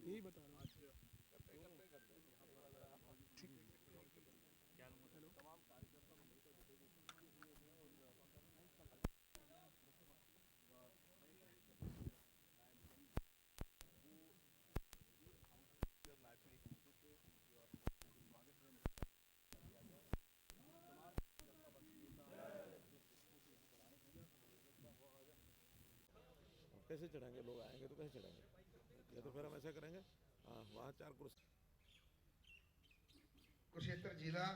यही बता रहा हूँ। कैसे चढ़ाएंगे? लोग आएंगे तो कैसे चढ़ाएंगे? या तो फिर हम ऐसा करेंगे, हाँ वहाँ 4 कुर्सी। कुरुक्षेत्र जिला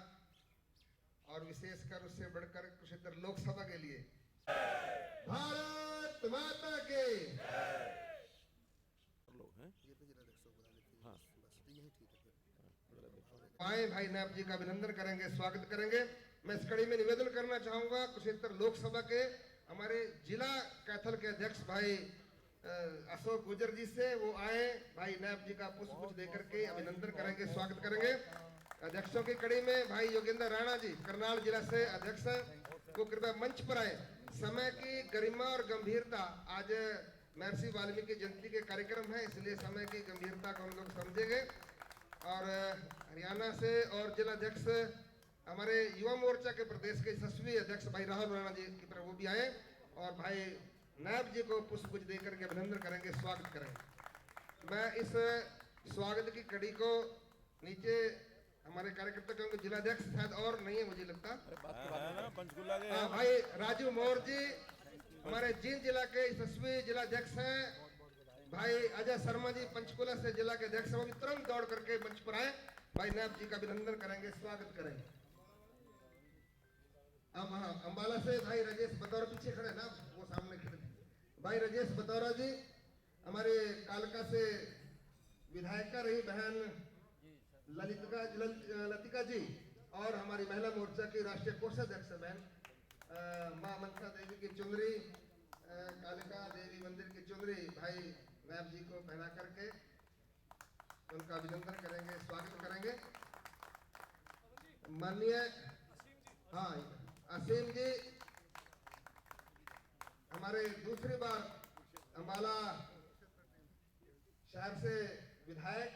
और विशेषकर उससे बढ़कर कुरुक्षेत्र लोकसभा के लिए भारत माता के लोग हैं। हाँ आए भाई नायब जी का अभिनंदन करेंगे, स्वागत करेंगे। मैं इस कड़ी में निवेदन करना चाहूंगा कुरुक्षेत्र लोकसभा के हमारे जिला कैथल के अध्यक्ष भाई अशोक गुजर जी से, वो आए भाई नायब जी का पुष्प गुच्छ देकर के अभिनंदन करेंगे, स्वागत करेंगे। अध्यक्षों की कड़ी में भाई योगेंद्र राणा जी करनाल जिला से अध्यक्ष को कृपया मंच पर आए। समय की गरिमा और गंभीरता, आज महर्षि वाल्मीकि जयंती के कार्यक्रम है, इसलिए समय की गंभीरता को हम लोग समझेंगे। और हरियाणा से और जिला अध्यक्ष हमारे युवा मोर्चा के प्रदेश के यशस्वी अध्यक्ष भाई राहुल राणा जी की तरफ वो भी आए और भाई नायब जी को पुष्प गुच्छ देकर के अभिनंदन करेंगे, स्वागत करेंगे। मैं इस स्वागत की कड़ी को नीचे हमारे कार्यकर्ता के जिलाध्यक्ष शायद और नहीं है मुझे लगता, पंचकुला के भाई राजू मौर्य जी हमारे जींद जिला के यशस्वी जिलाध्यक्ष हैं। भाई अजय शर्मा जी पंचकुला से जिला के अध्यक्ष, वो भी तुरंत दौड़ करके मंच पर आए, भाई नायब जी का अभिनंदन करेंगे, स्वागत करेंगे। अब हाँ अम्बाला से भाई राजेश बतौरा पीछे खड़े ना, वो सामने खड़े भाई राजेश बतौरा जी, हमारे कालका से विधायिका रही बहन लतिका जी और हमारी महिला मोर्चा की राष्ट्रीय कोषाध्यक्ष बहन माँ मनसा देवी की चुनरी, कालिका देवी मंदिर की चुनरी भाई नायब जी को पहना करके उनका अभिनंदन करेंगे, स्वागत करेंगे। माननीय हाँ असीम जी हमारे दूसरी बार अम्बाला शहर से विधायक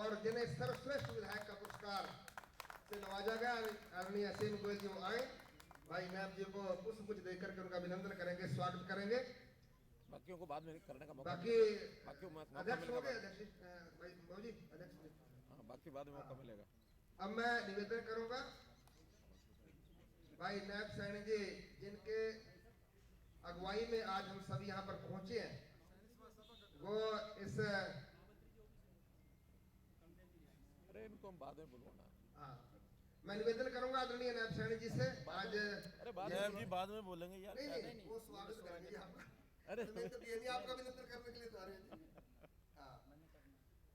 और जिन्हें सर्वश्रेष्ठ विधायक का पुरस्कार से नवाजा गया, आदरणीय असीम गोयल जी आए, भाई नायब जी को पुष्प गुच्छ देकर के उनका अभिनंदन करेंगे, स्वागत करेंगे। बाकियों को बाद में करने का मौका, बाकी अध्यक्ष हो गए, भाई मौजी अध्यक्ष, हाँ बाकी बाद में मौका मिलेगा। अब मैं निवेदन करूंगा भाई नायब सैनी जी जिनके अगुवाई में आज हम सभी यहाँ पर पहुंचे हैं, वो इस अरे इनको हम बाद में बुलवाना। हाँ मैं निवेदन करूंगा आदरणीय नायब सैनी जी से आज, अरे नायब जी बाद में बोलेंगे यार। नहीं वो स्वागत करेंगे जी आपका, अरे तो ये नहीं आपका अभिनंदन करने के लिए तो आ रहे हैं। हाँ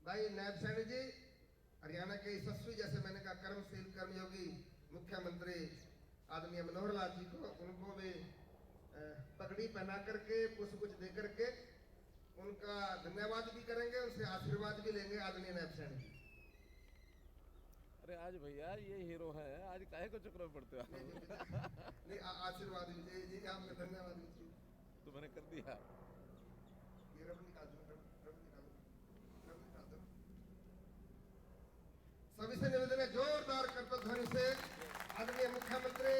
भाई नायब सैनी जी हरियाणा के यशस्वी, जैसे मैंने कहा कर्मशील कर्मयोगी मुख्यमंत्री आदरणीय मनोहर लाल जी को, उनको भी पगड़ी पहना करके पुष्प गुच्छ दे करके उनका धन्यवाद भी करेंगे, उनसे आशीर्वाद भी लेंगे आदरणीय नायब सैनी जी। अरे आज भैया ये हीरो है, आज काहे को चक्कर में पड़ते हो? नहीं आशीर्वाद भी चाहिए जी, आपका धन्यवाद भी चाहिए, तो मैंने कर दिया। ये रब निकाल दो, रब निकाल दो। सभी से निवेदन है जोरदार करतब ध्वनि से आदरणीय मुख्यमंत्री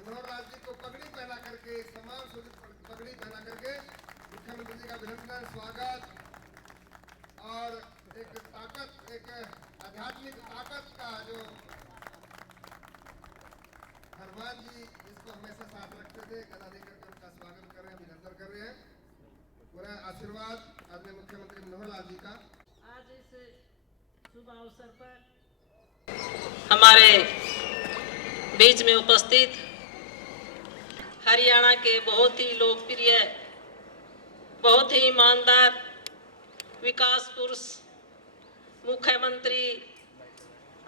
मनोहर लाल जी को पगड़ी पहना करके, सम्मान सूचित पगड़ी पहना करके मुख्यमंत्री जी का अभिनंदन, स्वागत और एक ताकत, एक आध्यात्मिक ताकत का जो हनुमान जी जिसको हमेशा साथ रखते थे, गदा देकर के उनका स्वागत कर रहे हैं, अभिनंदन कर रहे हैं। पूरा आशीर्वाद आदरणीय मुख्यमंत्री मनोहर लाल जी का। आज इस शुभ अवसर पर हमारे बीच में उपस्थित हरियाणा के बहुत ही लोकप्रिय, बहुत ही ईमानदार विकास पुरुष मुख्यमंत्री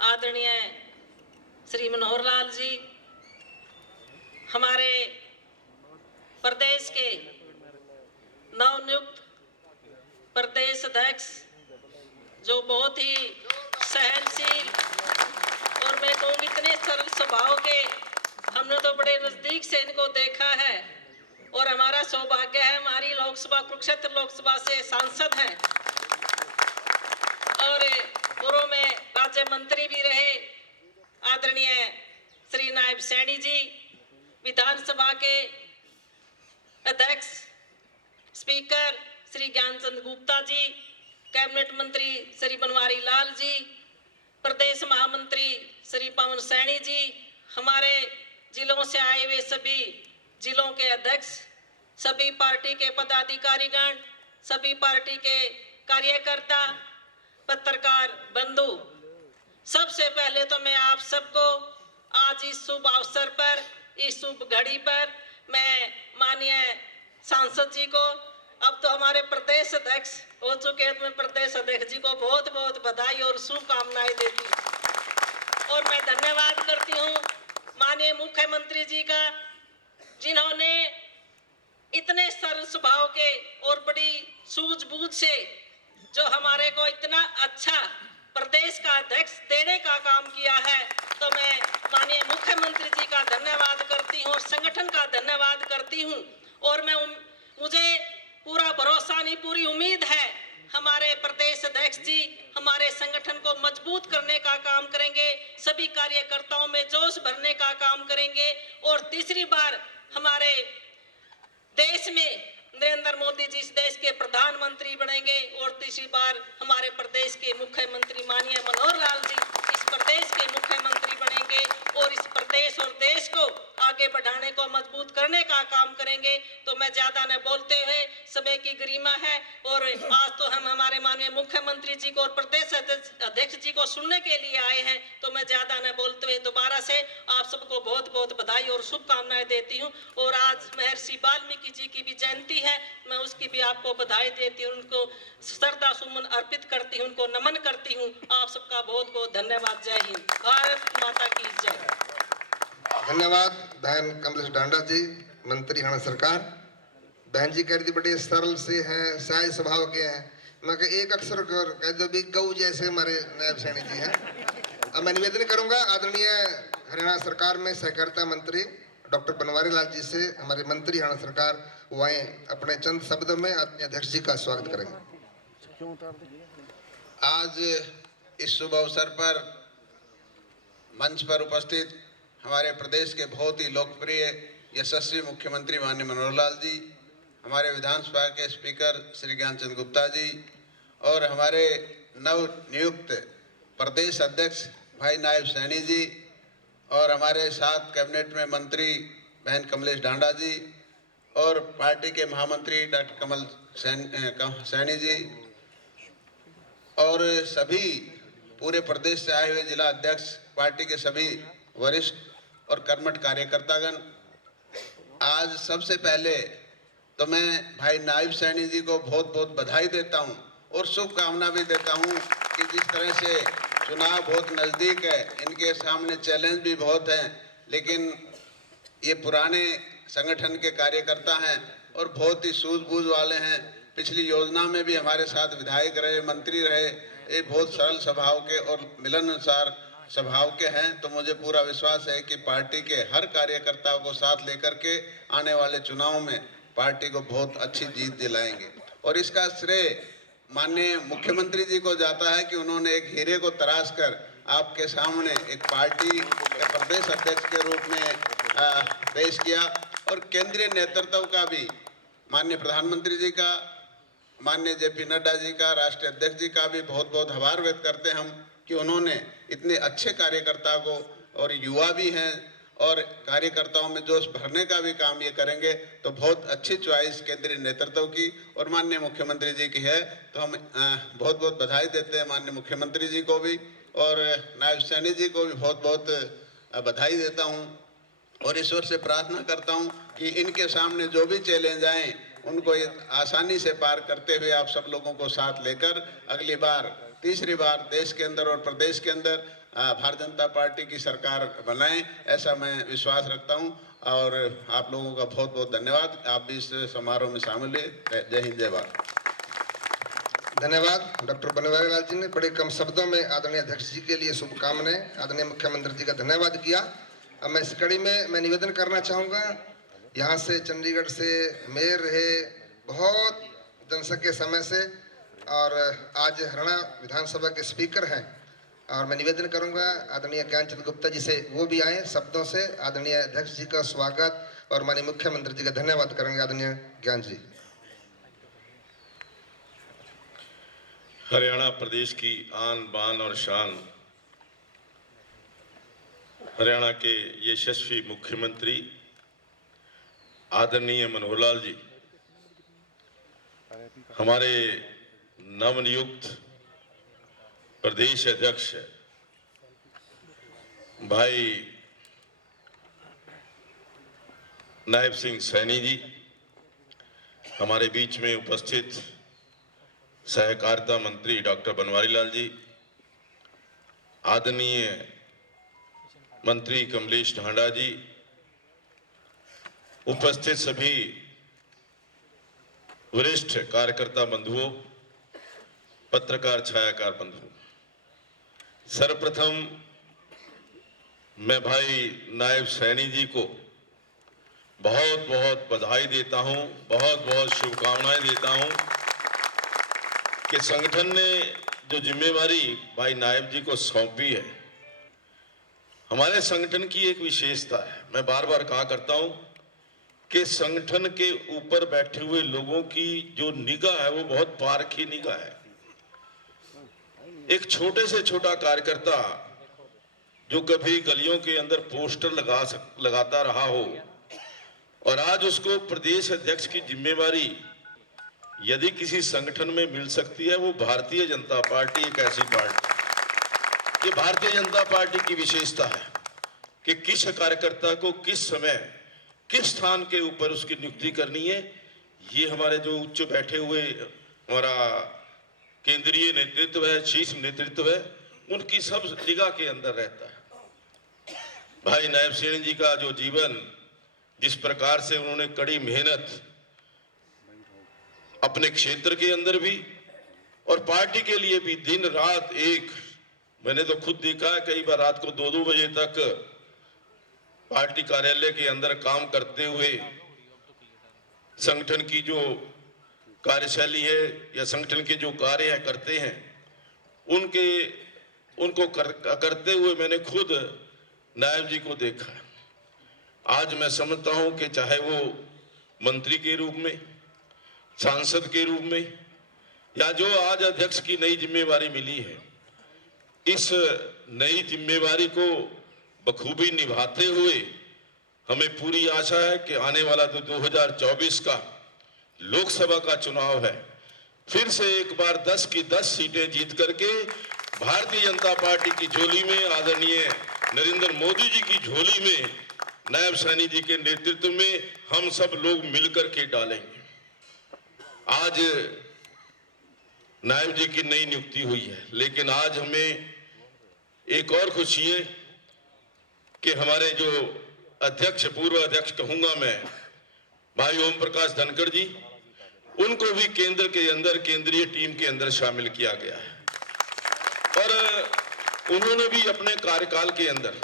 आदरणीय श्री मनोहर लाल जी, हमारे प्रदेश के नवनियुक्त प्रदेश अध्यक्ष जो बहुत ही सहनशील और मैं कहूँ इतने सरल स्वभाव के हमने तो बड़े नजदीक से इनको देखा है और हमारा सौभाग्य है, हमारी लोकसभा कुरुक्षेत्र लोकसभा से सांसद हैं और पूर्व में राज्य मंत्री भी रहे आदरणीय श्री नायब सैनी जी, विधानसभा के अध्यक्ष स्पीकर श्री ज्ञानचंद गुप्ता जी, कैबिनेट मंत्री श्री बनवारी लाल जी, प्रदेश महामंत्री श्री पवन सैनी जी, हमारे जिलों से आए हुए सभी जिलों के अध्यक्ष, सभी पार्टी के पदाधिकारीगण, सभी पार्टी के कार्यकर्ता, पत्रकार बंधु, सबसे पहले तो मैं आप सबको आज इस शुभ अवसर पर, इस शुभ घड़ी पर मैं माननीय सांसद जी को, अब तो हमारे प्रदेश अध्यक्ष हो चुके हैं, तो मैं प्रदेश अध्यक्ष जी को बहुत बहुत बधाई और शुभकामनाएं देती हूँ। और मैं धन्यवाद करती हूँ माननीय मुख्यमंत्री जी का, जिन्होंने इतने सरल स्वभाव के और बड़ी सूझबूझ से जो हमारे को इतना अच्छा प्रदेश का अध्यक्ष देने का काम किया है, तो मैं माननीय मुख्यमंत्री जी का धन्यवाद करती हूँ और संगठन का धन्यवाद करती हूँ। और मुझे पूरा भरोसा नहीं, पूरी उम्मीद है हमारे प्रदेश अध्यक्ष जी हमारे संगठन को मजबूत करने का काम करेंगे, सभी कार्यकर्ताओं में जोश भरने का काम करेंगे और तीसरी बार हमारे देश में नरेंद्र मोदी जी इस देश के प्रधानमंत्री बनेंगे और तीसरी बार हमारे प्रदेश के मुख्यमंत्री माननीय मनोहर लाल जी इस प्रदेश के मुख्यमंत्री बनेंगे और इस प्रदेश और देश को आगे बढ़ाने को मजबूत करने का काम करेंगे। तो मैं ज्यादा न बोलते हुए, समय की गरिमा है और आज तो हम हमारे माननीय मुख्यमंत्री जी को और प्रदेश अध्यक्ष जी को सुनने के लिए आए हैं, तो मैं ज्यादा न बोलते हुए दोबारा से आप सबको बहुत बहुत बधाई और शुभकामनाएं देती हूँ। और आज महर्षि वाल्मीकि जी की भी जयंती है, मैं उसकी भी आपको बधाई देती हूँ, उनको श्रद्धा सुमन अर्पित करती हूँ, उनको नमन करती हूँ। आप सबका बहुत बहुत धन्यवाद। जय हिंद, भारत माता की जय। धन्यवाद बहन कमलेश डांडा जी, मंत्री हरियाणा सरकार। बहन जी कह रही थी बड़े सरल से हैं, सहज स्वभाव के हैं। मैं एक अक्षर कह दो भी गऊ जैसे हमारे नायब सैनी जी हैं। अब मैं निवेदन करूंगा आदरणीय हरियाणा सरकार में सहकारिता मंत्री डॉक्टर बनवारी लाल जी से, हमारे मंत्री हरियाणा सरकार वो आए अपने चंद शब्दों में आदरणीय अध्यक्ष जी का स्वागत करेंगे। आज इस शुभ अवसर पर मंच पर उपस्थित हमारे प्रदेश के बहुत ही लोकप्रिय यशस्वी मुख्यमंत्री माननीय मनोहर लाल जी, हमारे विधानसभा के स्पीकर श्री ज्ञानचंद गुप्ता जी और हमारे नव नियुक्त प्रदेश अध्यक्ष भाई नायब सैनी जी और हमारे साथ कैबिनेट में मंत्री बहन कमलेश डांडा जी और पार्टी के महामंत्री डॉक्टर कमल सैनी जी और सभी पूरे प्रदेश से आए हुए जिला अध्यक्ष, पार्टी के सभी वरिष्ठ और कर्मठ कार्यकर्तागण, आज सबसे पहले तो मैं भाई नायब सैनी जी को बहुत बहुत बधाई देता हूं और शुभकामना भी देता हूं कि जिस तरह से चुनाव बहुत नज़दीक है, इनके सामने चैलेंज भी बहुत हैं, लेकिन ये पुराने संगठन के कार्यकर्ता हैं और बहुत ही सूझबूझ वाले हैं। पिछली योजना में भी हमारे साथ विधायक रहे, मंत्री रहे, ये बहुत सरल स्वभाव के और मिलनसार स्वभाव के हैं। तो मुझे पूरा विश्वास है कि पार्टी के हर कार्यकर्ताओं को साथ लेकर के आने वाले चुनाव में पार्टी को बहुत अच्छी जीत दिलाएंगे। और इसका श्रेय माननीय मुख्यमंत्री जी को जाता है कि उन्होंने एक हीरे को तराश कर आपके सामने एक पार्टी के प्रदेश अध्यक्ष के रूप में पेश किया। और केंद्रीय नेतृत्व का भी, माननीय प्रधानमंत्री जी का, माननीय जेपी नड्डा जी का, राष्ट्रीय अध्यक्ष जी का भी बहुत बहुत आभार व्यक्त करते हैं हम कि उन्होंने इतने अच्छे कार्यकर्ता को, और युवा भी हैं और कार्यकर्ताओं में जोश भरने का भी काम ये करेंगे। तो बहुत अच्छी चॉइस केंद्रीय नेतृत्व की और माननीय मुख्यमंत्री जी की है। तो हम बहुत बहुत बधाई देते हैं माननीय मुख्यमंत्री जी को भी और नायब सैनी जी को भी बहुत बहुत बधाई देता हूँ और ईश्वर से प्रार्थना करता हूँ कि इनके सामने जो भी चैलेंज आए उनको आसानी से पार करते हुए आप सब लोगों को साथ लेकर अगली बार, तीसरी बार देश के अंदर और प्रदेश के अंदर भारतीय जनता पार्टी की सरकार बनाएं, ऐसा मैं विश्वास रखता हूं। और आप लोगों का बहुत बहुत धन्यवाद, आप भी इस समारोह में शामिल हुए। जय हिंद, जय भारत। धन्यवाद। डॉक्टर बनवारी लाल जी ने बड़े कम शब्दों में आदरणीय अध्यक्ष जी के लिए शुभकामनाएं, आदरणीय मुख्यमंत्री जी का धन्यवाद किया। अब मैं इस कड़ी में मैं निवेदन करना चाहूँगा, यहाँ से चंडीगढ़ से मेयर रहे बहुत जनसंख्या के समय से, और आज हरियाणा विधानसभा के स्पीकर हैं, और मैं निवेदन करूंगा आदरणीय ज्ञानचंद गुप्ता जी से वो भी आए शब्दों से। आदरणीय अध्यक्ष जी का स्वागत और माननीय मुख्यमंत्री जी का धन्यवाद करेंगे। आदरणीय ज्ञान जी। हरियाणा प्रदेश की आन बान और शान, हरियाणा के यशस्वी मुख्यमंत्री आदरणीय मनोहर लाल जी, हमारे नवनियुक्त प्रदेश अध्यक्ष भाई नायब सिंह सैनी जी, हमारे बीच में उपस्थित सहकारिता मंत्री डॉक्टर बनवारी लाल जी, आदरणीय मंत्री कमलेश ढांडा जी, उपस्थित सभी वरिष्ठ कार्यकर्ता बंधुओं, पत्रकार छायाकार बंधुओं, सर्वप्रथम मैं भाई नायब सैनी जी को बहुत बहुत बधाई देता हूं, बहुत बहुत शुभकामनाएं देता हूं कि संगठन ने जो जिम्मेवारी भाई नायब जी को सौंपी है। हमारे संगठन की एक विशेषता है, मैं बार बार कहा करता हूं कि संगठन के ऊपर बैठे हुए लोगों की जो निगाह है वो बहुत पारखी निगाह है। एक छोटे से छोटा कार्यकर्ता जो कभी गलियों के अंदर पोस्टर लगाता रहा हो और आज उसको प्रदेश अध्यक्ष की जिम्मेवारी यदि किसी संगठन में मिल सकती है, वो भारतीय जनता पार्टी एक ऐसी पार्टी, ये भारतीय जनता पार्टी की विशेषता है कि किस कार्यकर्ता को किस समय किस स्थान के ऊपर उसकी नियुक्ति करनी है। ये हमारे जो उच्च बैठे हुए हमारा केंद्रीय नेतृत्व है, शीर्ष नेतृत्व है, उनकी सब निगाह के अंदर रहता है। भाई नायब सैनी जी का जो जीवन, जिस प्रकार से उन्होंने कड़ी मेहनत अपने क्षेत्र के अंदर भी और पार्टी के लिए भी दिन रात एक, मैंने तो खुद देखा है कई बार रात को 2-2 बजे तक पार्टी कार्यालय के अंदर काम करते हुए संगठन की जो कार्यशैली है या संगठन के जो कार्य है करते हैं उनको करते हुए मैंने खुद नायब जी को देखा है। आज मैं समझता हूं कि चाहे वो मंत्री के रूप में, सांसद के रूप में, या जो आज अध्यक्ष की नई जिम्मेवारी मिली है, इस नई जिम्मेवारी को बखूबी निभाते हुए हमें पूरी आशा है कि आने वाला जो 2024 का लोकसभा का चुनाव है, फिर से एक बार 10 की 10 सीटें जीत करके भारतीय जनता पार्टी की झोली में, आदरणीय नरेंद्र मोदी जी की झोली में, नायब सैनी जी के नेतृत्व में हम सब लोग मिलकर के डालेंगे। आज नायब जी की नई नियुक्ति हुई है, लेकिन आज हमें एक और खुशी है कि हमारे जो अध्यक्ष, पूर्व अध्यक्ष कहूंगा मैं, भाई ओम प्रकाश धनखड़ जी, उनको भी केंद्र के अंदर, केंद्रीय टीम के अंदर शामिल किया गया है और उन्होंने भी अपने कार्यकाल के अंदर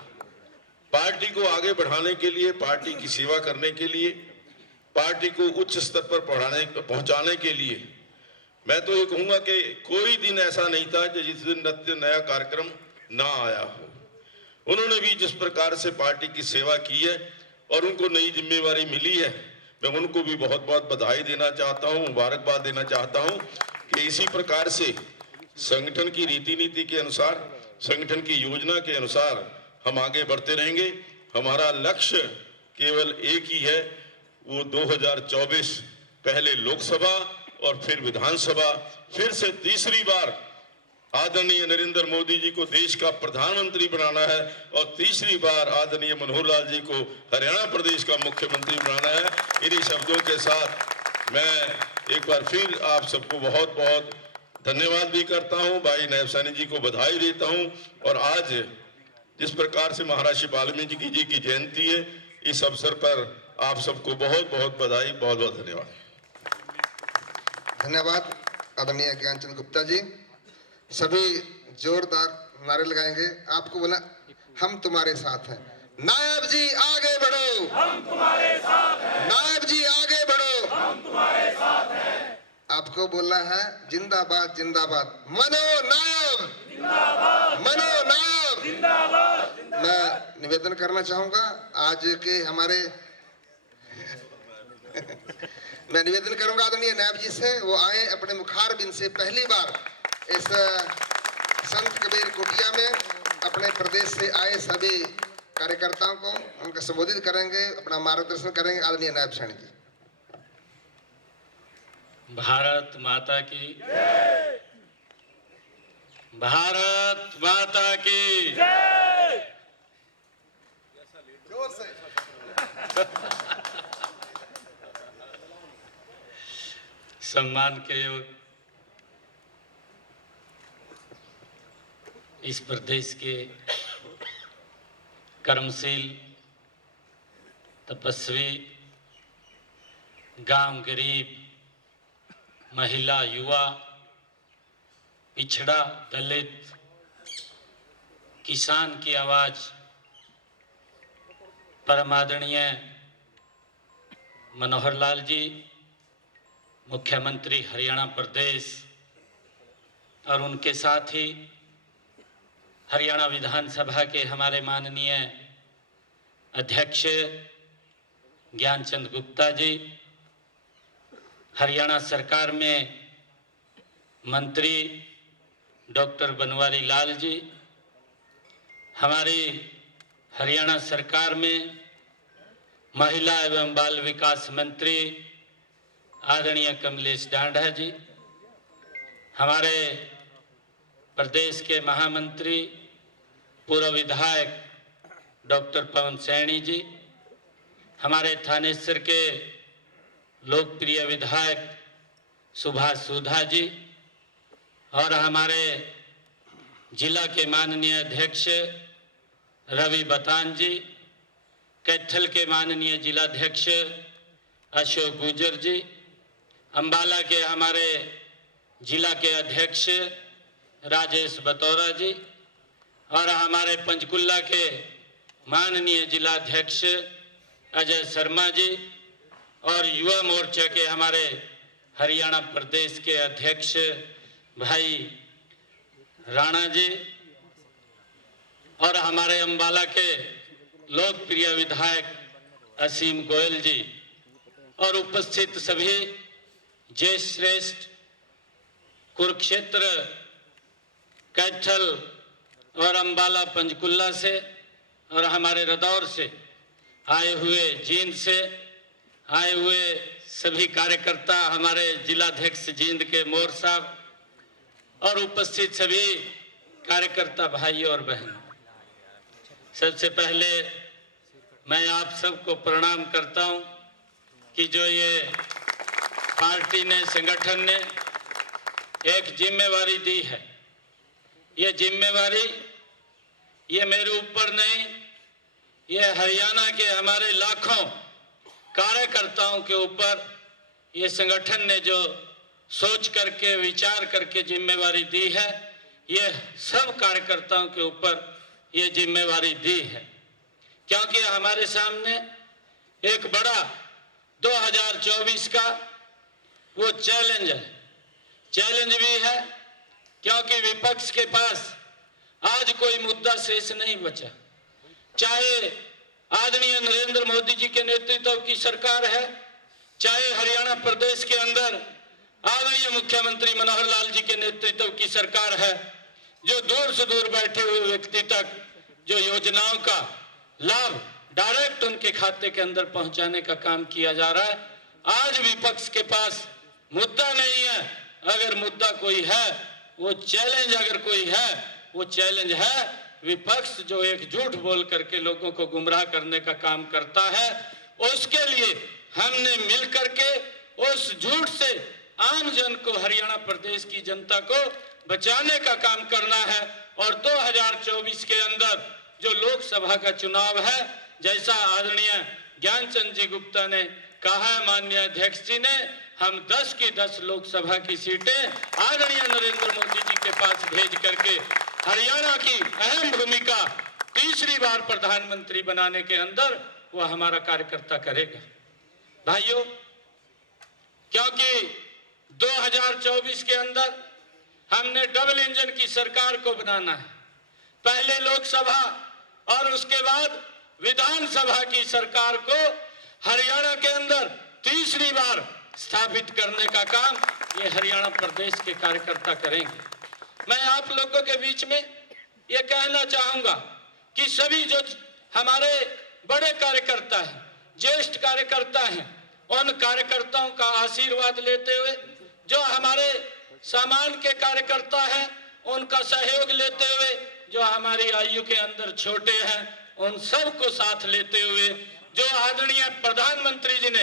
पार्टी को आगे बढ़ाने के लिए, पार्टी की सेवा करने के लिए, पार्टी को उच्च स्तर पर पहुंचाने के लिए, मैं तो ये कहूंगा कि कोई दिन ऐसा नहीं था जिस दिन नया कार्यक्रम ना आया हो। उन्होंने भी जिस प्रकार से पार्टी की सेवा की है और उनको नई जिम्मेवारी मिली है, मैं उनको भी बहुत बहुत बधाई देना चाहता हूं, मुबारकबाद देना चाहता हूं कि इसी प्रकार से संगठन की रीति नीति के अनुसार, संगठन की योजना के अनुसार हम आगे बढ़ते रहेंगे। हमारा लक्ष्य केवल एक ही है, वो 2024 पहले लोकसभा और फिर विधानसभा, फिर से तीसरी बार आदरणीय नरेंद्र मोदी जी को देश का प्रधानमंत्री बनाना है और तीसरी बार आदरणीय मनोहर लाल जी को हरियाणा प्रदेश का मुख्यमंत्री बनाना है। इन्हीं शब्दों के साथ मैं एक बार फिर आप सबको बहुत बहुत धन्यवाद भी करता हूं, भाई नायब सैनी जी को बधाई देता हूं और आज जिस प्रकार से महर्षि वाल्मीकि जी की जयंती है, इस अवसर पर आप सबको बहुत बहुत बधाई, बहुत बहुत धन्यवाद। धन्यवाद आदरणीय ज्ञानचंद गुप्ता जी। सभी जोरदार नारे लगाएंगे। आपको बोला हम तुम्हारे साथ हैं। नायब जी आगे बढ़ो, हम तुम्हारे साथ हैं। नायब जी आगे बढ़ो, हम तुम्हारे साथ हैं। आपको बोलना है जिंदाबाद जिंदाबाद, मनो नायब जिंदाबाद, मनो नायब जिंदाबाद। मैं निवेदन करना चाहूंगा आज के हमारे मैं निवेदन करूंगा आदरणीय नायब जी से, वो आए अपने मुखारबिंद से पहली बार इस संत कबीर कुटिया में अपने प्रदेश से आए सभी कार्यकर्ताओं को उनका संबोधित करेंगे, अपना मार्गदर्शन करेंगे। आदरणीय नायब सैनी जी। भारत माता की जय। भारत माता की जय। जोर से सम्मान के योग इस प्रदेश के कर्मशील तपस्वी गांव गरीब महिला युवा पिछड़ा दलित किसान की आवाज परम आदरणीय मनोहर लाल जी मुख्यमंत्री हरियाणा प्रदेश और उनके साथ ही हरियाणा विधानसभा के हमारे माननीय अध्यक्ष ज्ञानचंद गुप्ता जी, हरियाणा सरकार में मंत्री डॉक्टर बनवारी लाल जी, हमारी हरियाणा सरकार में महिला एवं बाल विकास मंत्री आदरणीय कमलेश डांडा जी, हमारे प्रदेश के महामंत्री पूर्व विधायक डॉक्टर पवन सैनी जी, हमारे थानेसर के लोकप्रिय विधायक सुभाष सुधा जी और हमारे जिला के माननीय अध्यक्ष रवि बतान जी, कैथल के माननीय जिलाध्यक्ष अशोक गुजर जी, अंबाला के हमारे जिला के अध्यक्ष राजेश बतौरा जी और हमारे पंचकुला के माननीय जिलाध्यक्ष अजय शर्मा जी और युवा मोर्चा के हमारे हरियाणा प्रदेश के अध्यक्ष भाई राणा जी और हमारे अंबाला के लोकप्रिय विधायक असीम गोयल जी और उपस्थित सभी जय श्रेष्ठ कुरुक्षेत्र कैथल और अंबाला पंचकुला से और हमारे रदौर से आए हुए जींद से आए हुए सभी कार्यकर्ता, हमारे जिलाध्यक्ष जींद के मोर साहब और उपस्थित सभी कार्यकर्ता भाई और बहन, सबसे पहले मैं आप सबको प्रणाम करता हूं कि जो ये पार्टी ने संगठन ने एक जिम्मेवारी दी है, ये जिम्मेवारी ये मेरे ऊपर नहीं, ये हरियाणा के हमारे लाखों कार्यकर्ताओं के ऊपर ये संगठन ने जो सोच करके विचार करके जिम्मेवारी दी है, ये सब कार्यकर्ताओं के ऊपर ये जिम्मेवारी दी है, क्योंकि हमारे सामने एक बड़ा 2024 का वो चैलेंज है। चैलेंज भी है क्योंकि विपक्ष के पास आज कोई मुद्दा शेष नहीं बचा, चाहे आदरणीय नरेंद्र मोदी जी के नेतृत्व की सरकार है, चाहे हरियाणा प्रदेश के अंदर आदरणीय मुख्यमंत्री मनोहर लाल जी के नेतृत्व की सरकार है, जो दूर से दूर बैठे हुए व्यक्ति तक जो योजनाओं का लाभ डायरेक्ट उनके खाते के अंदर पहुंचाने का काम किया जा रहा है। आज विपक्ष के पास मुद्दा नहीं है, अगर मुद्दा कोई है, वो चैलेंज अगर कोई है, वो चैलेंज है विपक्ष जो एक झूठ बोल करके लोगों को गुमराह करने का काम करता है। उसके लिए हमने मिल करके उस झूठ से आम जन को, हरियाणा प्रदेश की जनता को बचाने का काम करना है। और 2024 के अंदर जो लोकसभा का चुनाव है, जैसा आदरणीय ज्ञानचंद जी गुप्ता ने कहा है, माननीय अध्यक्ष जी ने, हम 10 की 10 लोकसभा की सीटें आदरणीय नरेंद्र मोदी जी के पास भेज करके हरियाणा की अहम भूमिका तीसरी बार प्रधानमंत्री बनाने के अंदर वो हमारा कार्यकर्ता करेगा। भाइयों, क्योंकि 2024 के अंदर हमने डबल इंजन की सरकार को बनाना है। पहले लोकसभा और उसके बाद विधानसभा की सरकार को हरियाणा के अंदर तीसरी बार स्थापित करने का काम ये हरियाणा प्रदेश के कार्यकर्ता करेंगे। मैं आप लोगों के बीच में ये कहना चाहूंगा कि सभी जो हमारे बड़े कार्यकर्ता हैं, ज्येष्ठ कार्यकर्ता हैं, उन कार्यकर्ताओं का आशीर्वाद लेते हुए, जो हमारे सामान्य के कार्यकर्ता हैं उनका सहयोग लेते हुए, जो हमारी आयु के अंदर छोटे हैं उन सबको साथ लेते हुए, जो आदरणीय प्रधानमंत्री जी ने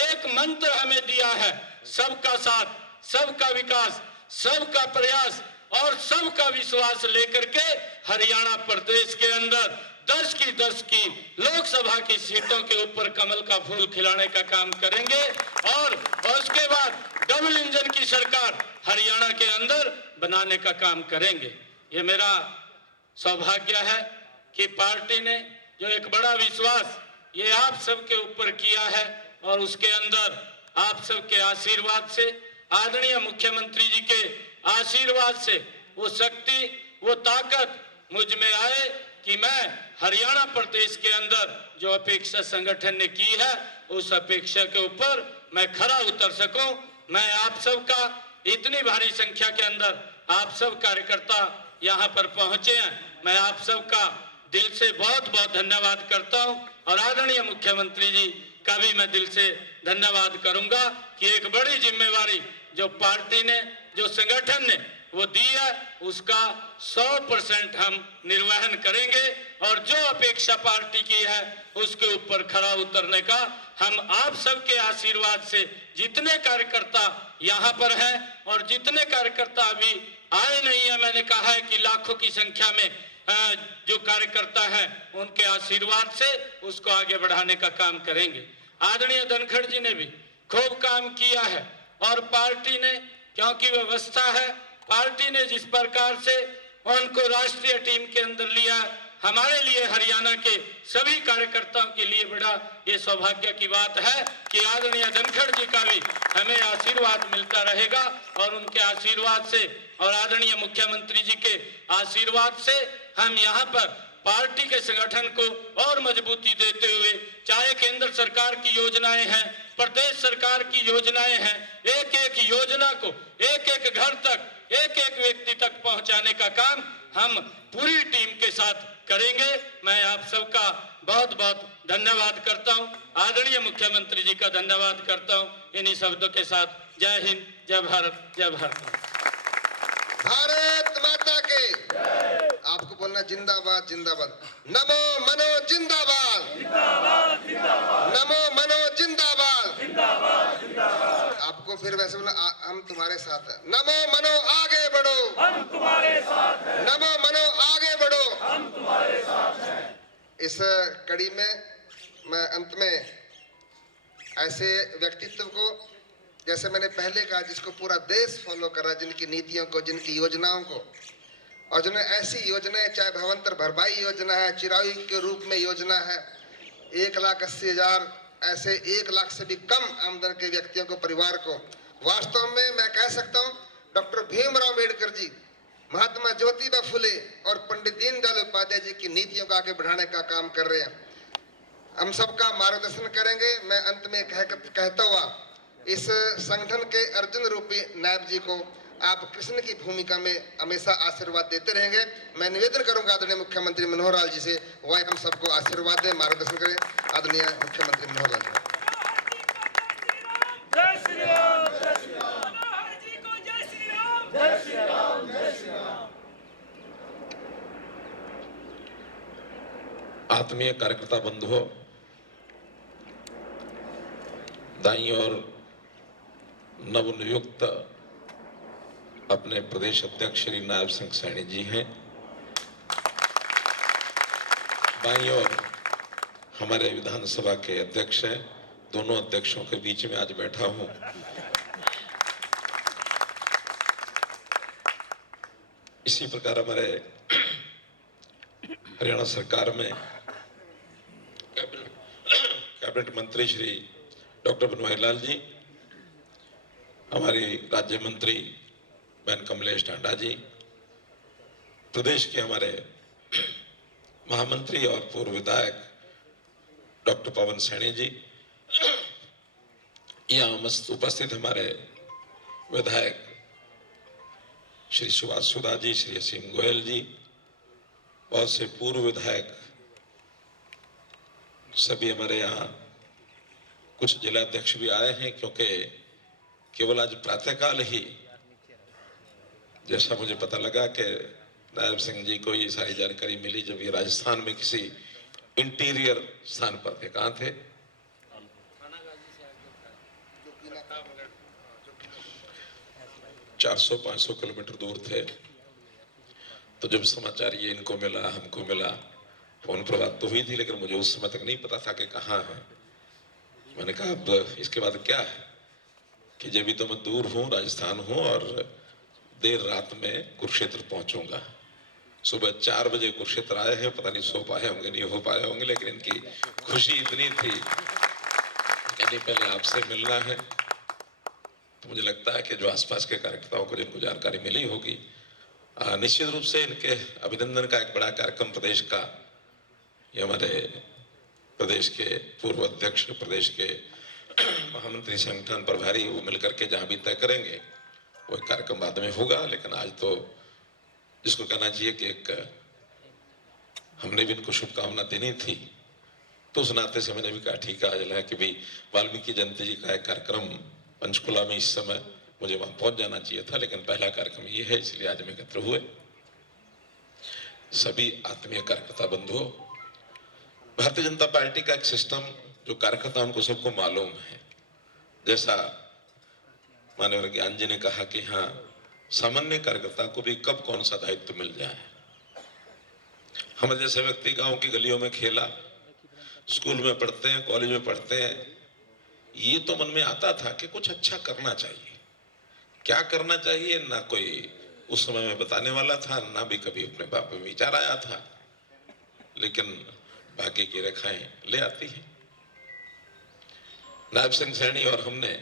एक मंत्र हमें दिया है, सबका साथ, सबका विकास, सबका प्रयास और सबका विश्वास लेकर के हरियाणा प्रदेश के अंदर 10 की लोकसभा की सीटों के ऊपर कमल का फूल खिलाने का काम करेंगे और उसके बाद डबल इंजन की सरकार हरियाणा के अंदर बनाने का काम करेंगे। ये मेरा सौभाग्य है कि पार्टी ने जो एक बड़ा विश्वास ये आप सबके ऊपर किया है और उसके अंदर आप सबके आशीर्वाद से, आदरणीय मुख्यमंत्री जी के आशीर्वाद से वो शक्ति, वो ताकत मुझ में आए कि मैं हरियाणा प्रदेश के अंदर जो अपेक्षा संगठन ने की है उस अपेक्षा के ऊपर मैं खरा उतर सकूं। मैं आप सबका इतनी भारी संख्या के अंदर आप सब कार्यकर्ता यहाँ पर पहुंचे हैं, मैं आप सबका दिल से बहुत बहुत धन्यवाद करता हूं और आदरणीय मुख्यमंत्री जी का भी मैं दिल से धन्यवाद करूंगा कि एक बड़ी जिम्मेवारी जो पार्टी ने, जो संगठन ने वो दी है उसका 100% हम निर्वहन करेंगे और जो अपेक्षा पार्टी की है उसके ऊपर खरा उतरने का हम आप सबके आशीर्वाद से, जितने कार्यकर्ता यहाँ पर हैं और जितने कार्यकर्ता अभी आए नहीं है, मैंने कहा है कि लाखों की संख्या में जो कार्यकर्ता हैं उनके आशीर्वाद से उसको आगे बढ़ाने का काम करेंगे। आदरणीय धनखड़ जी ने भी खूब काम किया है और पार्टी ने, क्योंकि व्यवस्था है, पार्टी ने जिस प्रकार से उनको राष्ट्रीय टीम के अंदर लिया, हमारे लिए हरियाणा के सभी कार्यकर्ताओं के लिए बड़ा ये सौभाग्य की बात है कि आदरणीय धनखड़ जी का भी हमें आशीर्वाद मिलता रहेगा और उनके आशीर्वाद से और आदरणीय मुख्यमंत्री जी के आशीर्वाद से हम यहाँ पर पार्टी के संगठन को और मजबूती देते हुए, चाहे केंद्र सरकार की योजनाएं हैं, प्रदेश सरकार की योजनाएं हैं, एक एक योजना को एक एक घर तक, एक एक व्यक्ति तक पहुंचाने का काम हम पूरी टीम के साथ करेंगे। मैं आप सबका बहुत बहुत धन्यवाद करता हूं, आदरणीय मुख्यमंत्री जी का धन्यवाद करता हूं। इन्हीं शब्दों के साथ जय हिंद, जय भारत, जय भारत। भारत माता के आपको बोलना जिंदाबाद जिंदाबाद। नमो मनो जिंदाबाद, नमो मनो जिंदाबाद। आपको फिर वैसे बोलना हम तुम्हारे साथ हैं। नमो मनो आगे बढ़ो, हम तुम्हारे साथ हैं। नमो मनो आगे बढ़ो, हम तुम्हारे साथ हैं। इस कड़ी में मैं अंत में ऐसे व्यक्तित्व को, जैसे मैंने पहले कहा, जिसको पूरा देश फॉलो कर रहा है, जिनकी नीतियों को, जिनकी योजनाओं को, और जिन्हें ऐसी योजनाएं, चाहे भवंतर भरपाई योजना है, चिरायु के रूप में योजना है, 1,80,000 ऐसे 1 लाख से भी कम आमदन के व्यक्तियों को, परिवार को, वास्तव में मैं कह सकता हूं डॉक्टर भीमराव अम्बेडकर जी, महात्मा ज्योतिबा फुले और पंडित दीनदयाल उपाध्याय जी की नीतियों को आगे बढ़ाने का काम कर रहे हैं। हम सबका मार्गदर्शन करेंगे। मैं अंत में कहता हुआ इस संगठन के अर्जुन रूपी नायब जी को आप कृष्ण की भूमिका में हमेशा आशीर्वाद देते रहेंगे। मैं निवेदन करूंगा आदरणीय मुख्यमंत्री मनोहर लाल जी से, वह हम सबको आशीर्वाद दें, मार्गदर्शन करें। आदरणीय मुख्यमंत्री मनोहर लाल जी। जय श्री राम, जय श्री राम। मनोहर जी को जय श्री राम, जय श्री राम, जय श्री राम। आत्मीय कार्यकर्ता बंधुओं, दाईं और नवनियुक्त अपने प्रदेश अध्यक्ष श्री नायब सिंह सैनी जी हैं, बाईं ओर हमारे विधानसभा के अध्यक्ष हैं। दोनों अध्यक्षों के बीच में आज बैठा हूं। इसी प्रकार हमारे हरियाणा सरकार में कैबिनेट मंत्री श्री डॉक्टर बनवारी लाल जी, हमारी राज्य मंत्री बहन कमलेश ढांडा जी, प्रदेश के हमारे महामंत्री और पूर्व विधायक डॉक्टर पवन सैनी जी, यहाँ उपस्थित हमारे विधायक श्री सुभाष सुधा जी, श्री असीम गोयल जी, बहुत से पूर्व विधायक, सभी हमारे यहाँ कुछ जिलाध्यक्ष भी आए हैं, क्योंकि केवल आज प्रातःकाल ही जैसा मुझे पता लगा कि नायब सिंह जी को ये सारी जानकारी मिली जब ये राजस्थान में किसी इंटीरियर स्थान पर थे। कहाँ थे? 400-500 किलोमीटर दूर थे। तो जब समाचार ये इनको मिला, हमको मिला, फोन पर बात तो हुई थी, लेकिन मुझे उस समय तक नहीं पता था कि कहाँ है। मैंने कहा अब इसके बाद क्या है कि जब भी तो मैं दूर हूँ, राजस्थान हूँ, और देर रात में कुरुक्षेत्र पहुंचूंगा। सुबह 4 बजे कुरुक्षेत्र आए हैं, पता नहीं सो पाए होंगे, नहीं हो पाए होंगे, लेकिन इनकी खुशी इतनी थी कि पहले आपसे मिलना है। तो मुझे लगता है कि जो आसपास के कार्यकर्ताओं को जिनको जानकारी मिली होगी, निश्चित रूप से इनके अभिनंदन का एक बड़ा कार्यक्रम प्रदेश का, ये हमारे प्रदेश के पूर्व अध्यक्ष, प्रदेश के महामंत्री, संगठन प्रभारी, वो मिलकर के जहां भी तय करेंगे वो कार्यक्रम बाद में होगा। लेकिन आज तो जिसको कहना चाहिए कि एक हमने भी इनको शुभकामना देनी थी, तो उस नाते से मैंने भी कहा ठीक है, आज है कि भाई वाल्मीकि जयंती जी का एक कार्यक्रम पंचकुला में, इस समय मुझे वहां पहुंच जाना चाहिए था, लेकिन पहला कार्यक्रम ये है, इसलिए आज हम एकत्र हुए। सभी आत्मीय कार्यकर्ता बंधुओं, भारतीय जनता पार्टी का एक सिस्टम जो कार्यकर्ता उनको सबको मालूम है। जैसा माननीय ज्ञान जी ने कहा कि हाँ, सामान्य कार्यकर्ता को भी कब कौन सा दायित्व मिल जाए। हमारे जैसे व्यक्ति गांव की गलियों में खेला, स्कूल में पढ़ते हैं, कॉलेज में पढ़ते हैं, ये तो मन में आता था कि कुछ अच्छा करना चाहिए। क्या करना चाहिए ना कोई उस समय में बताने वाला था, ना भी कभी अपने बाप में विचार आया था, लेकिन भाग्य की रेखाएं ले आती हैं। नायब सिंह सैनी और हमने,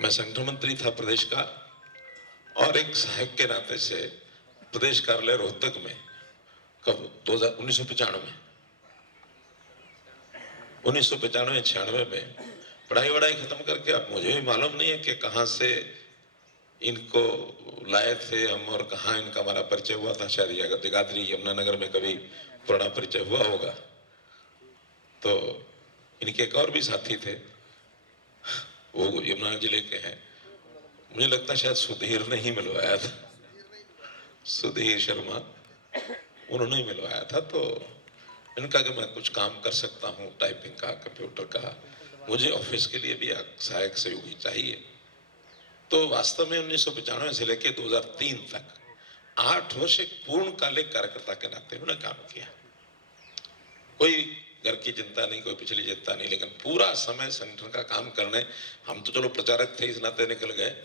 मैं संगठन मंत्री था प्रदेश का, और एक सहायक के नाते से प्रदेश कार्यालय रोहतक में कब 1995-96 में पढ़ाई वढ़ाई खत्म करके, अब मुझे भी मालूम नहीं है कि कहाँ से इनको लाए थे हम और कहाँ इनका हमारा परिचय हुआ था। शायद जगाधरी यमुनानगर में कभी पुराना परिचय हुआ होगा। तो इनके एक और भी साथी थे, वो यमुना जिले के हैं, मुझे लगता है शायद सुधीर ने ही मिलवाया था, सुधीर शर्मा, उन्होंने ही मिलवाया था। तो इनका कि मैं कुछ काम कर सकता हूँ टाइपिंग का, कंप्यूटर का, मुझे ऑफिस के लिए भी सहायक सहयोगी चाहिए। तो वास्तव में 1995 से लेकर 2003 तक 8 वर्ष एक पूर्णकालिक कार्यकर्ता के नाते उन्होंने काम किया। कोई घर की चिंता नहीं, कोई पिछली चिंता नहीं, लेकिन पूरा समय संगठन का काम करने। हम तो चलो प्रचारक थे, इस नाते निकल गए,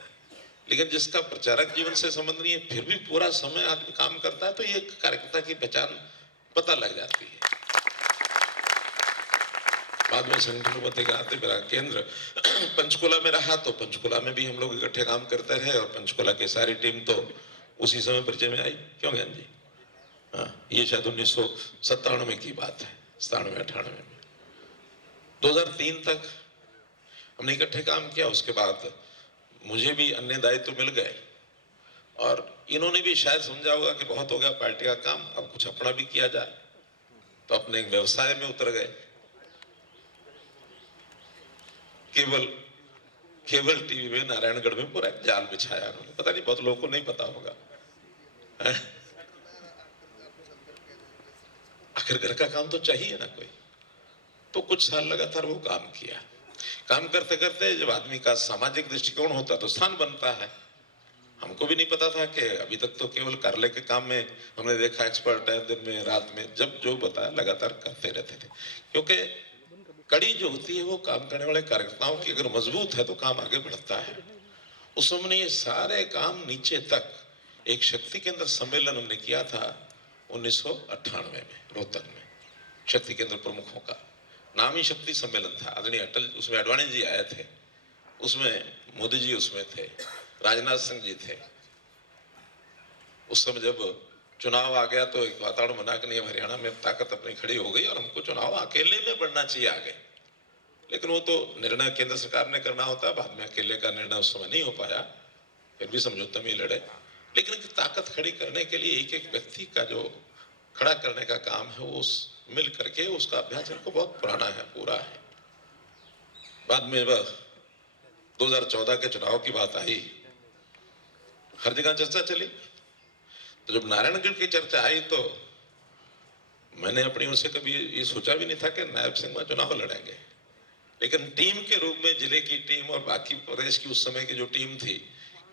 लेकिन जिसका प्रचारक जीवन से संबंध नहीं है, फिर भी पूरा समय आदमी काम करता है, तो ये कार्यकर्ता की पहचान पता लग जाती है। बाद में संगठन पते के आते मेरा केंद्र पंचकुला में रहा, तो पंचकुला में भी हम लोग इकट्ठे काम करते रहे, और पंचकुला की सारी टीम तो उसी समय परिचय में आई। क्यों ज्ञान जी? हाँ, ये शायद 1997 की बात है, 97-98 में। 2003 तक हमने इकट्ठे काम किया। उसके बाद मुझे भी अन्य दायित्व मिल गए, और इन्होंने भी शायद समझा होगा कि बहुत हो गया पार्टी का काम, अब कुछ अपना भी किया जाए, तो अपने व्यवसाय में उतर गए। केवल टीवी में नारायणगढ़ में पूरा जाल बिछाया उन्होंने, पता नहीं बहुत लोगों को नहीं पता होगा। आखिर घर का काम तो चाहिए ना कोई, तो कुछ साल लगातार वो काम किया। काम करते करते जब आदमी का सामाजिक दृष्टिकोण होता है तो स्थान बनता है। हमको भी नहीं पता था कि अभी तक तो केवल कार्यालय के काम में हमने देखा एक्सपर्ट है, दिन में रात में जब जो बताया लगातार करते रहते थे, क्योंकि कड़ी जो होती है वो काम करने वाले कार्यकर्ताओं की अगर मजबूत है तो काम आगे बढ़ता है। उस समय ये सारे काम नीचे तक एक शक्ति के अंदर सम्मेलन हमने किया था, 1998 में रोहतक में शक्ति केंद्र प्रमुखों का नाम ही शक्ति सम्मेलन था। आदरणीय अटल, उसमें अडवाणी जी आए थे, उसमें मोदी जी उसमें थे, राजनाथ सिंह जी थे। उस समय जब चुनाव आ गया तो एक वातावरण बना कि नहीं, हरियाणा में ताकत अपनी खड़ी हो गई और हमको चुनाव अकेले में बढ़ना चाहिए आगे। लेकिन वो तो निर्णय केंद्र सरकार ने करना होता, बाद में अकेले का निर्णय उस समय नहीं हो पाया, फिर भी समझौते में लड़े। लेकिन ताकत खड़ी करने के लिए एक एक व्यक्ति का जो खड़ा करने का काम है वो मिल करके उसका अभ्यास हमको बहुत पुराना है, पूरा है। बाद में वह 2014 के चुनाव की बात आई, हर जगह चर्चा चली। तो जब नारायणगढ़ की चर्चा आई तो मैंने अपनी ओर से कभी ये सोचा भी नहीं था कि नायब सिंह में चुनाव लड़ेंगे। लेकिन टीम के रूप में जिले की टीम और बाकी प्रदेश की उस समय की जो टीम थी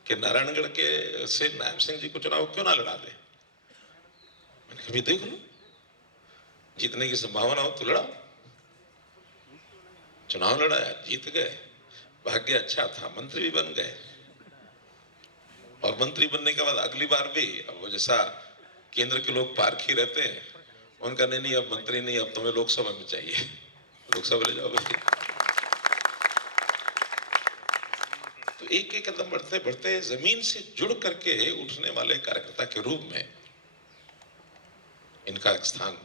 कि नारायणगढ़ के से नायब सिंह जी को चुनाव क्यों ना लड़ा दे। मैंने कभी देख लो, जीतने की संभावना हो तो लड़ाओ। चुनाव लड़ाया, जीत गए, भाग्य अच्छा था, मंत्री भी बन गए। और मंत्री बनने के बाद अगली बार भी अब वो जैसा केंद्र के लोग पारखी रहते हैं, उनका नहीं अब मंत्री नहीं, अब तुम्हें लोकसभा में चाहिए, लोकसभा ले जाओ भाई। तो एक एक कदम बढ़ते बढ़ते जमीन से जुड़ करके उठने वाले कार्यकर्ता के रूप में इनका एक स्थान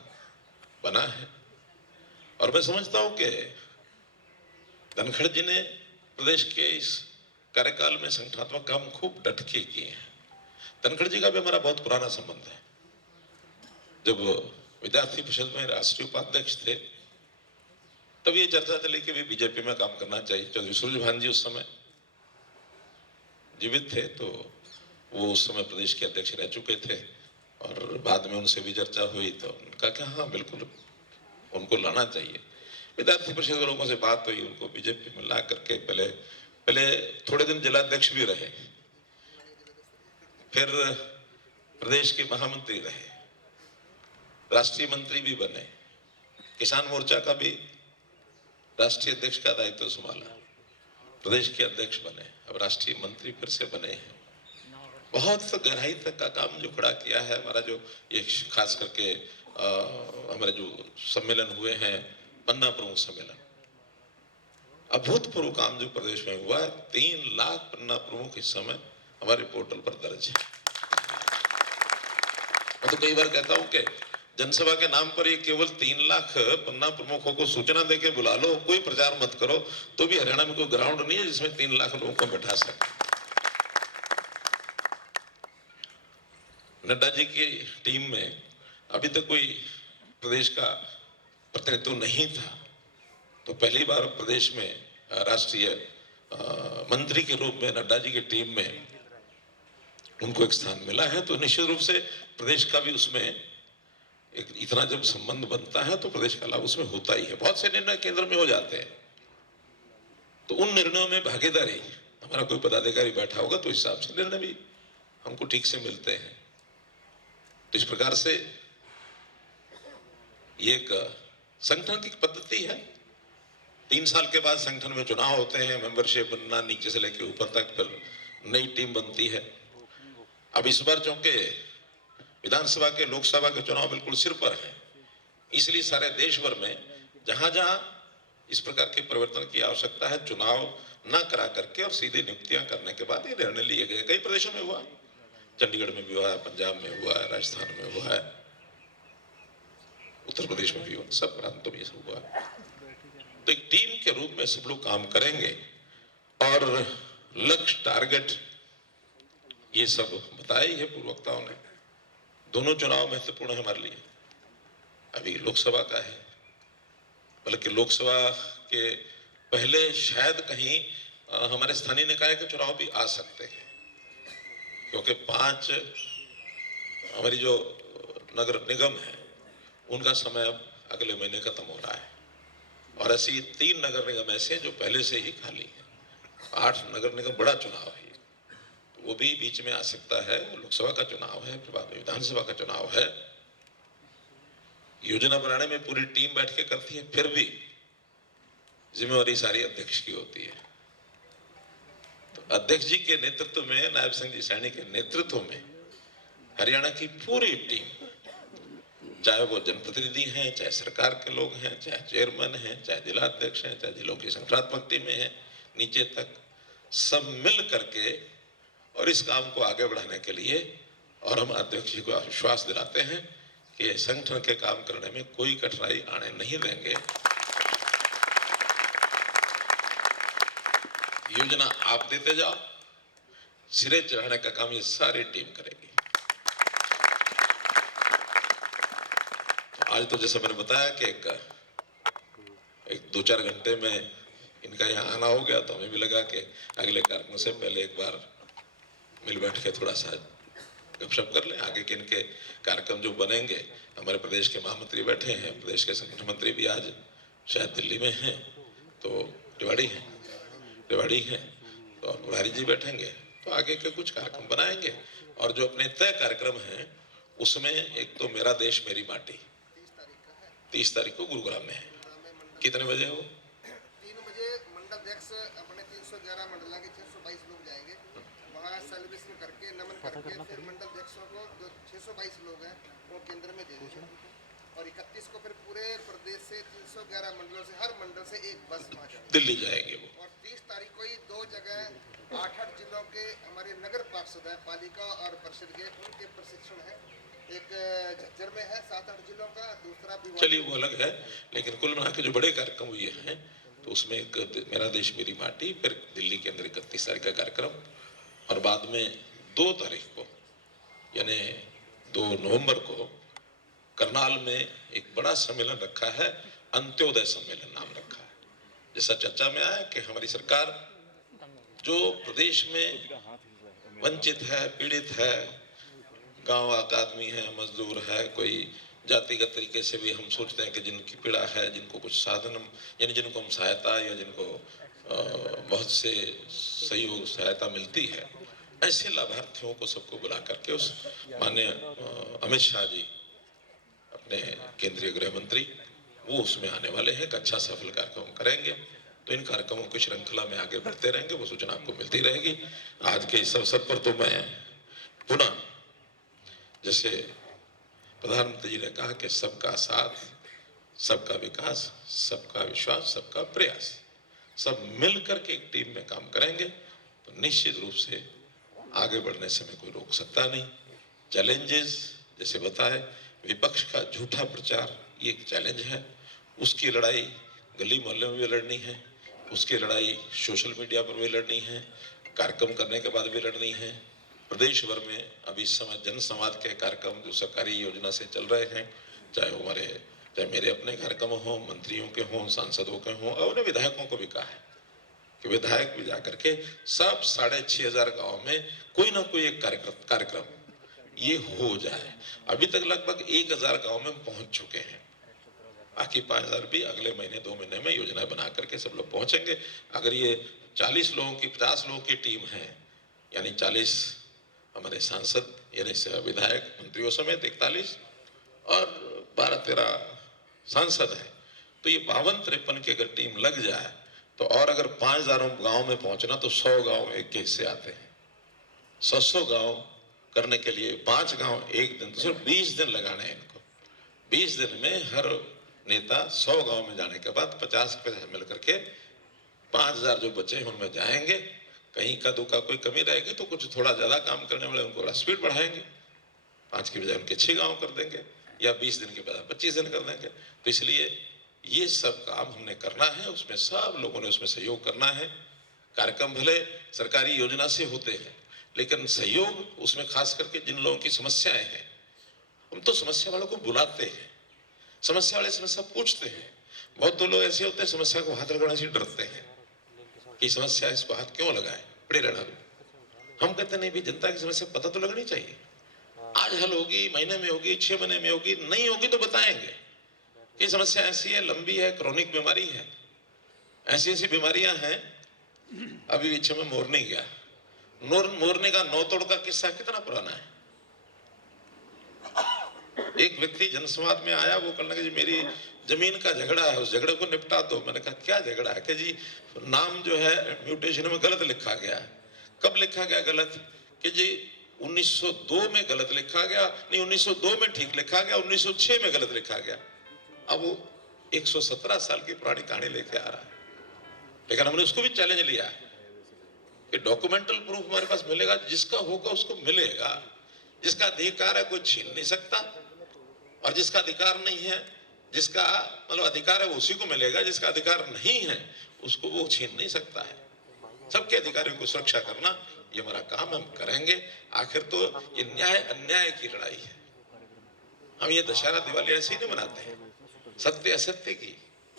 बना है। और मैं समझता हूं कि धनखड़ जी ने प्रदेश के इस कार्यकाल में संगठनात्मक काम खूब डट के किए हैं। धनखड़ जी का भी हमारा बहुत पुराना संबंध है। जब विद्यार्थी परिषद में राष्ट्रीय उपाध्यक्ष थे तब ये चर्चा चली कि भी बीजेपी में काम करना चाहिए। चौधरी सूरजभान जी उस समय जीवित थे, तो वो उस समय प्रदेश के अध्यक्ष रह चुके थे और बाद में उनसे भी चर्चा हुई तो उनका कहा हाँ बिल्कुल उनको लाना चाहिए। विद्यार्थी परिषद के लोगों से बात हुई, उनको बीजेपी में ला करके पहले थोड़े दिन जिलाध्यक्ष भी रहे, फिर प्रदेश के महामंत्री रहे, राष्ट्रीय मंत्री भी बने, किसान मोर्चा का भी राष्ट्रीय अध्यक्ष का दायित्व संभाला, प्रदेश के अध्यक्ष बने, अब राष्ट्रीय मंत्री फिर से बने हैं। बहुत गहराई तक का काम जो खड़ा किया है हमारा, जो ये खास करके हमारे जो सम्मेलन हुए हैं, पन्ना प्रमुख सम्मेलन, अभूतपूर्व काम जो प्रदेश में हुआ है। 3 लाख पन्ना प्रमुख इस समय हमारे पोर्टल पर दर्ज है। मैं तो कई बार कहता हूं कि जनसभा के नाम पर ये केवल 3 लाख पन्ना प्रमुखों को सूचना देके बुला लो, कोई प्रचार मत करो, तो भी हरियाणा में कोई ग्राउंड नहीं है जिसमें 3 लाख लोगों को बैठा सके। नड्डा जी की टीम में अभी तक कोई प्रदेश का प्रतिनिधित्व नहीं था, तो पहली बार प्रदेश में राष्ट्रीय मंत्री के रूप में नड्डा जी की टीम में उनको एक स्थान मिला है। तो निश्चित रूप से प्रदेश का भी उसमें एक इतना जब संबंध बनता है तो प्रदेश का लाभ उसमें होता ही है। बहुत से निर्णय केंद्र में हो जाते हैं, तो उन निर्णयों में भागीदारी, हमारा कोई पदाधिकारी बैठा होगा तो इस हिसाब से निर्णय भी हमको ठीक से मिलते हैं। तो इस प्रकार से ये एक संगठन की पद्धति है। 3 साल के बाद संगठन में चुनाव होते हैं, मेंबरशिप बनना नीचे से लेकर ऊपर तक, फिर नई टीम बनती है। अब इस बार चूंकि विधानसभा के लोकसभा के चुनाव बिल्कुल सिर पर हैं, इसलिए सारे देश भर में जहां जहां इस प्रकार के परिवर्तन की आवश्यकता है, चुनाव न करा करके और सीधे नियुक्तियां करने के बाद ये निर्णय लिए गए। कई प्रदेशों में हुआ, चंडीगढ़ में भी हुआ है, पंजाब में हुआ है, राजस्थान में हुआ है, उत्तर प्रदेश में भी हुआ, सब प्रांतों में ये सब हुआ। तो एक टीम के रूप में सब लोग काम करेंगे और लक्ष्य, टारगेट ये सब बताया ही है पूर्ववक्ताओं ने। दोनों चुनाव महत्वपूर्ण है हमारे लिए। अभी लोकसभा का है, बल्कि लोकसभा के पहले शायद कहीं हमारे स्थानीय निकाय के चुनाव भी आ सकते हैं, क्योंकि 5 हमारी जो नगर निगम है उनका समय अब अगले महीने खत्म हो रहा है, और ऐसी 3 नगर निगम ऐसे हैं जो पहले से ही खाली हैं। 8 नगर निगम बड़ा चुनाव है, तो वो भी बीच में आ सकता है। लोकसभा का चुनाव है, फिर बाद में विधानसभा का चुनाव है। योजना बनाने में पूरी टीम बैठ के करती है, फिर भी जिम्मेवारी सारी अध्यक्ष की होती है। तो अध्यक्ष जी के नेतृत्व में, नायब सिंह जी सैनी के नेतृत्व में हरियाणा की पूरी टीम चाहे वो जनप्रतिनिधि हैं, चाहे सरकार के लोग हैं, चाहे चेयरमैन हैं, चाहे जिलाध्यक्ष हैं, चाहे जिलों की संगठनात्मक टीमें हैं, नीचे तक सब मिल करके और इस काम को आगे बढ़ाने के लिए, और हम अध्यक्ष जी को विश्वास दिलाते हैं कि संगठन के काम करने में कोई कठिनाई आने नहीं देंगे। योजना आप देते जाओ, सिरे चढ़ाने का काम ये सारी टीम करेगी। आज तो जैसा मैंने बताया कि एक 2-4 घंटे में इनका यहाँ आना हो गया, तो हमें भी लगा कि अगले कार्यक्रम से पहले एक बार मिल बैठ के थोड़ा सा गपशप कर लें। आगे के इनके कार्यक्रम जो बनेंगे, हमारे प्रदेश के महामंत्री बैठे हैं, प्रदेश के संगठन मंत्री भी आज शायद दिल्ली में हैं, तो रेवाड़ी हैं तो प्रभारी जी बैठेंगे, तो आगे के कुछ कार्यक्रम बनाएंगे। और जो अपने तय कार्यक्रम हैं उसमें एक तो मेरा देश मेरी माटी 30 तारीख को गुरुग्राम में है। कितने बजे हो? 3 बजे मंडल अध्यक्ष अपने 311 मंडला के 622 लोग जाएंगे वहाँ सेलिब्रेशन करके, नमन करके, फिर मंडल अध्यक्षों को जो 622 लोग हैं वो केंद्र में दे देंगे। और 31 को फिर पूरे प्रदेश से 311 मंडलों से हर मंडल से एक बस वहाँ जाएगी, दिल्ली जाएंगे वो। और 30 तारीख को ही 2 जगह 8-8 जिलों के हमारे नगर पार्षद हैं, पालिका और परिषद के, उनके प्रशिक्षण है। एक झज्जर में है 7-8 जिलों का, दूसरा भी, चलिए वो अलग है, लेकिन कुल मिला के जो बड़े कार्यक्रम हुए हैं तो उसमें एक मेरा देश मेरी माटी, फिर दिल्ली के अंदर 31 तारीख का कार्यक्रम, और बाद में 2 तारीख को यानी 2 नवंबर को करनाल में एक बड़ा सम्मेलन रखा है, अंत्योदय सम्मेलन नाम रखा है। जैसा चर्चा में आया कि हमारी सरकार जो प्रदेश में वंचित है, पीड़ित है, गांव का आदमी है, मजदूर है, कोई जातिगत तरीके से भी हम सोचते हैं कि जिनकी पीड़ा है, जिनको कुछ साधन यानी जिनको हम सहायता या जिनको बहुत से सहयोग सहायता मिलती है, ऐसे लाभार्थियों को सबको बुला करके उस माननीय अमित शाह जी अपने केंद्रीय गृह मंत्री वो उसमें आने वाले हैं। एक अच्छा सफल कार्यक्रम करेंगे, तो इन कार्यक्रमों की श्रृंखला में आगे बढ़ते रहेंगे, वो सूचना आपको मिलती रहेगी। आज के इस अवसर पर तो मैं पुनः, जैसे प्रधानमंत्री जी ने कहा कि सबका साथ, सबका विकास, सबका विश्वास, सबका प्रयास, सब मिलकर के एक टीम में काम करेंगे तो निश्चित रूप से आगे बढ़ने से हमें कोई रोक सकता नहीं। चैलेंजेस जैसे बताए, विपक्ष का झूठा प्रचार ये एक चैलेंज है, उसकी लड़ाई गली मोहल्ले में भी लड़नी है, उसकी लड़ाई सोशल मीडिया पर भी लड़नी है, कार्यक्रम करने के बाद भी लड़नी है। प्रदेश भर में अभी समय जन संवाद के कार्यक्रम जो सरकारी योजना से चल रहे हैं, चाहे मेरे अपने कार्यक्रम हो, मंत्रियों के हों, सांसदों के हों, और उन्हें विधायकों को भी कहा है कि विधायक भी जाकर के सब 6500 गाँव में कोई ना कोई एक कार्यक्रम ये हो जाए। अभी तक लगभग 1000 गाँव में पहुंच चुके हैं, बाकी 5000 भी अगले महीने 2 महीने में योजना बना करके सब लोग पहुंचेंगे। अगर ये 40 लोगों की 50 लोगों की टीम है, यानी 40 हमारे सांसद यानी विधायक मंत्रियों समेत 41 और 12-13 सांसद हैं, तो ये 52-53 की अगर टीम लग जाए तो, और अगर 5000 गांव में पहुंचना तो 100 गांव एक से आते हैं। 100 गांव करने के लिए 5 गांव एक दिन, तो सिर्फ 20 दिन लगाने हैं इनको। 20 दिन में हर नेता 100 गांव में जाने के बाद 50 मिल करके 5000 जो बचे उनमें जाएंगे। कहीं का दुका कोई कमी रहेगी तो कुछ थोड़ा ज्यादा काम करने वाले उनको थोड़ा स्पीड बढ़ाएंगे, 5 की बजाय उनके 6 गांव कर देंगे, या 20 दिन के बाद 25 दिन कर देंगे। तो इसलिए ये सब काम हमने करना है, उसमें सब लोगों ने उसमें सहयोग करना है। कार्यक्रम भले सरकारी योजना से होते हैं, लेकिन सहयोग उसमें खास करके जिन लोगों की समस्याएं हैं, हम तो समस्या वालों को बुलाते हैं, समस्या वाले समस्या पूछते हैं। बहुत तो लोग ऐसे होते हैं समस्या को हाथ लगाने से डरते हैं कि समस्या इसको हाथ क्यों लगाए, पड़े रहना दो। हम कहते नहीं भाई, जनता की समस्या पता तो लगनी चाहिए। आज हल होगी, महीने में होगी, 6 महीने में होगी, नहीं होगी तो बताएंगे कि समस्या ऐसी है, लंबी है, क्रोनिक बीमारी है, ऐसी ऐसी बीमारियां हैं। अभी पीछे में मोरनी गया, मोरनी का 9 तोड़ का किस्सा कितना पुराना है। एक व्यक्ति जनसंवाद में आया, वो कहने लगा जी मेरी जमीन का झगड़ा है, उस झगड़े को निपटा दो। मैंने कहा क्या झगड़ा है? कि जी नाम जो है म्यूटेशन में गलत लिखा गया है। कब लिखा गया गलत? कि जी 1902 में गलत लिखा गया, नहीं 1902 में ठीक लिखा गया, 1906 में गलत लिखा गया। अब वो 117 साल की पुरानी कहानी लेके आ रहा है। लेकिन हमने उसको भी चैलेंज लिया है कि डॉक्यूमेंटल प्रूफ हमारे पास मिलेगा, जिसका होगा उसको मिलेगा। जिसका अधिकार है कोई छीन नहीं सकता, और जिसका अधिकार नहीं है, जिसका मतलब अधिकार है वो उसी को मिलेगा, जिसका अधिकार नहीं है उसको वो छीन नहीं सकता है। सबके अधिकारियों को सुरक्षा करना ये हमारा काम, हम करेंगे। आखिर तो ये न्याय अन्याय की लड़ाई है। हम ये दशहरा दिवाली ऐसे ही नहीं मनाते हैं, सत्य असत्य की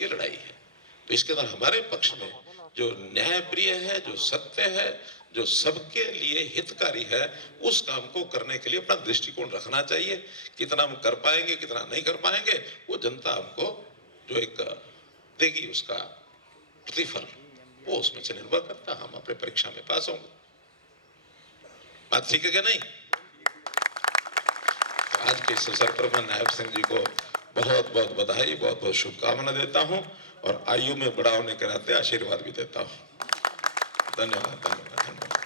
ये लड़ाई है। तो इसके अंदर हमारे पक्ष में जो न्याय प्रिय है, जो सत्य है, जो सबके लिए हितकारी है, उस काम को करने के लिए अपना दृष्टिकोण रखना चाहिए। कितना हम कर पाएंगे, कितना नहीं कर पाएंगे, वो जनता हमको जो एक देगी उसका प्रतिफल, वो उसमें से निर्भर करता। हम अपने परीक्षा में पास होंगे। बात ठीक है क्या नहीं? आज के इस अवसर पर मैं नायब सिंह जी को बहुत बहुत बधाई, बहुत बहुत शुभकामना देता हूं, और आयु में बड़ा होने के नाते आशीर्वाद भी देता हूं। धन्यवाद, धन्यवाद, धन्यवाद।